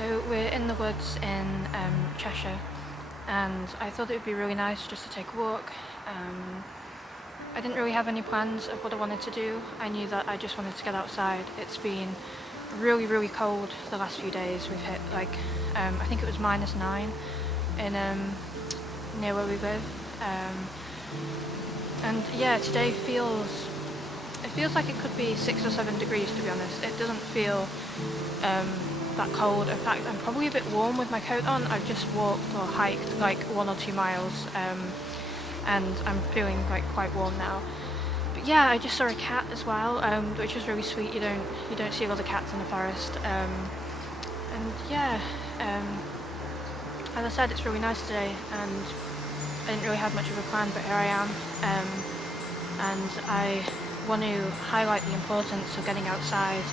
So we're in the woods in Cheshire, and I thought it would be really nice just to take a walk. I didn't really have any plans of what I wanted to do. I knew that I just wanted to get outside. It's been really, really cold the last few days. We've hit like, I think it was -9 in near where we live. And yeah, today it feels like it could be 6 or 7 degrees, to be honest. It doesn't feel that cold. In fact, I'm probably a bit warm with my coat on. I've just walked or hiked like 1 or 2 miles, and I'm feeling like quite warm now. But yeah, I just saw a cat as well, which was really sweet. You don't see a lot of cats in the forest. And yeah, as I said, it's really nice today, and I didn't really have much of a plan, but here I am. And I want to highlight the importance of getting outside,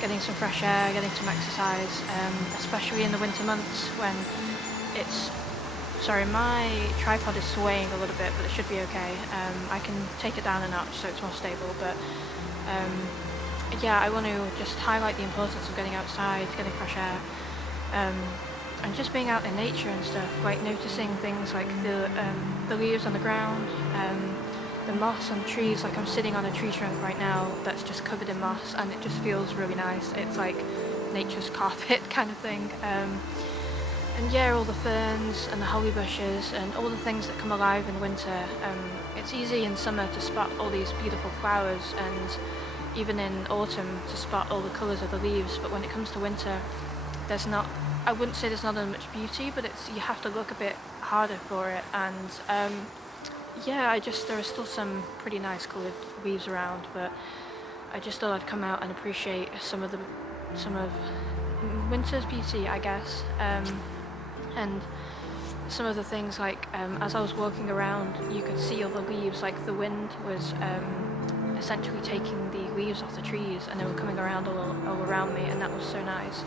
getting some fresh air, getting some exercise, especially in the winter months when it's... Sorry, my tripod is swaying a little bit, but it should be okay. I can take it down a notch so it's more stable, but yeah, I want to just highlight the importance of getting outside, getting fresh air, and just being out in nature and stuff, like noticing things like the leaves on the ground, the moss on trees. Like I'm sitting on a tree trunk right now that's just covered in moss, and it just feels really nice. It's like nature's carpet kind of thing. And yeah, all the ferns and the holly bushes and all the things that come alive in winter. It's easy in summer to spot all these beautiful flowers, and even in autumn to spot all the colours of the leaves, but when it comes to winter, I wouldn't say there's not as much beauty, but you have to look a bit harder for it. And yeah, there are still some pretty nice coloured leaves around, but I just thought I'd come out and appreciate some of winter's beauty, I guess. And some of the things, like as I was walking around, you could see all the leaves, like the wind was essentially taking the leaves off the trees, and they were coming around all around me, and that was so nice.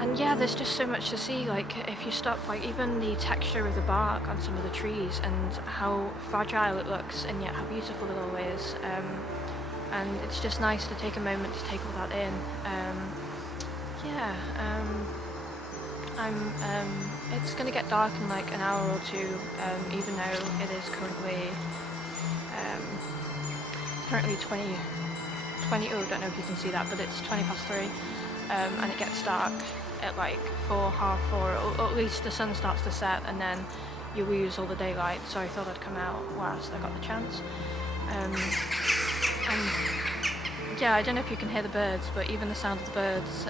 And yeah, there's just so much to see. Like if you stop, like even the texture of the bark on some of the trees, and how fragile it looks, and yet how beautiful it all is. And it's just nice to take a moment to take all that in. Yeah. It's going to get dark in like an hour or two, even though it is currently 20, oh, I don't know if you can see that, but it's 3:20, and it gets dark at like 4, half 4, or at least the sun starts to set, and then you lose all the daylight, so I thought I'd come out whilst I got the chance. And yeah, I don't know if you can hear the birds, but even the sound of the birds,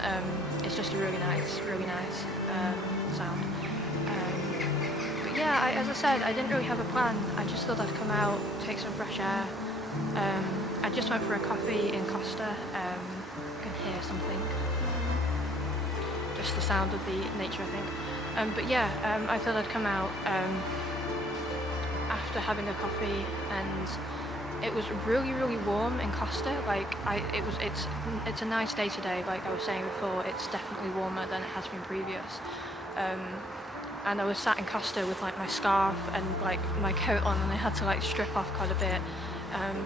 it's just a really nice sound. But yeah, as I said, I didn't really have a plan. I just thought I'd come out, take some fresh air. I just went for a coffee in Costa. You can hear something. Just the sound of the nature, I think. But yeah, I thought I'd come out after having a coffee, and it was really, really warm in Costa. Like it's a nice day today. Like I was saying before, it's definitely warmer than it has been previous. And I was sat in Costa with like my scarf and like my coat on, and I had to like strip off quite a bit.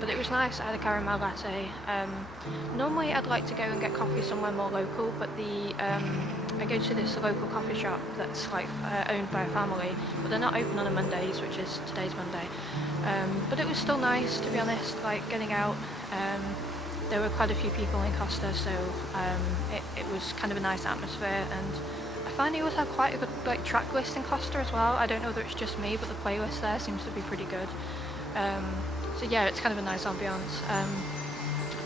But it was nice. I had a caramel latte. Normally I'd like to go and get coffee somewhere more local, but I go to this local coffee shop that's like owned by a family, but they're not open on a Mondays, which is today's Monday. But it was still nice, to be honest, like getting out. There were quite a few people in Costa, so it was kind of a nice atmosphere, and I find you always have quite a good like track list in Costa as well. I don't know whether it's just me, but the playlist there seems to be pretty good. So yeah, it's kind of a nice ambiance.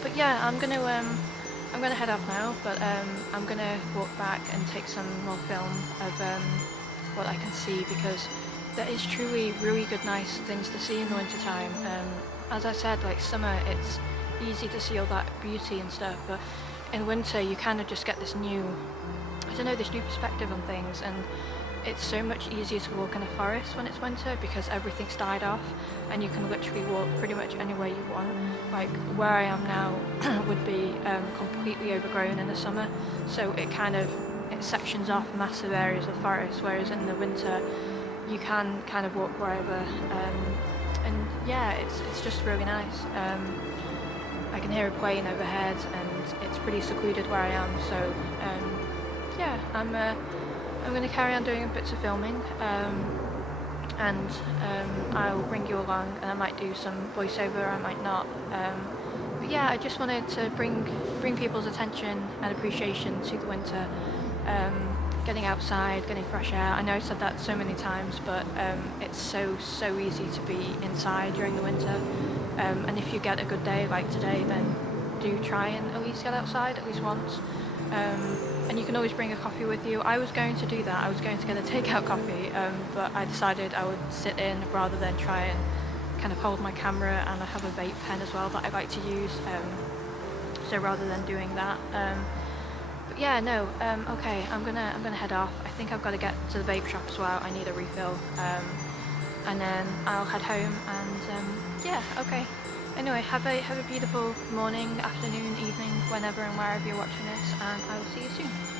But yeah, I'm gonna head off now, but I'm gonna walk back and take some more film of what I can see, because there is truly really good, nice things to see in the winter time. As I said, like summer, it's easy to see all that beauty and stuff, but in winter you kind of just get this new perspective on things, and it's so much easier to walk in a forest when it's winter because everything's died off, and you can literally walk pretty much anywhere you want. Like where I am now would be completely overgrown in the summer, so it sections off massive areas of forest, whereas in the winter you can kind of walk wherever, and yeah, it's just really nice. I can hear a plane overhead, and it's pretty secluded where I am, so I'm going to carry on doing bits of filming, and I'll bring you along, and I might do some voiceover, I might not. But yeah, I just wanted to bring people's attention and appreciation to the winter. Getting outside, getting fresh air. I know I've said that so many times, but it's so easy to be inside during the winter. And if you get a good day like today, then do try and at least get outside at least once. And you can always bring a coffee with you. I was going to do that. I was going to get a takeout coffee, but I decided I would sit in rather than try and kind of hold my camera, and I have a vape pen as well that I like to use. So rather than doing that. But yeah, no, okay, I'm gonna head off. I think I've got to get to the vape shop as well. I need a refill. And then I'll head home, and yeah, okay. Anyway, have a beautiful morning, afternoon, evening, whenever and wherever you're watching this, and I will see you soon.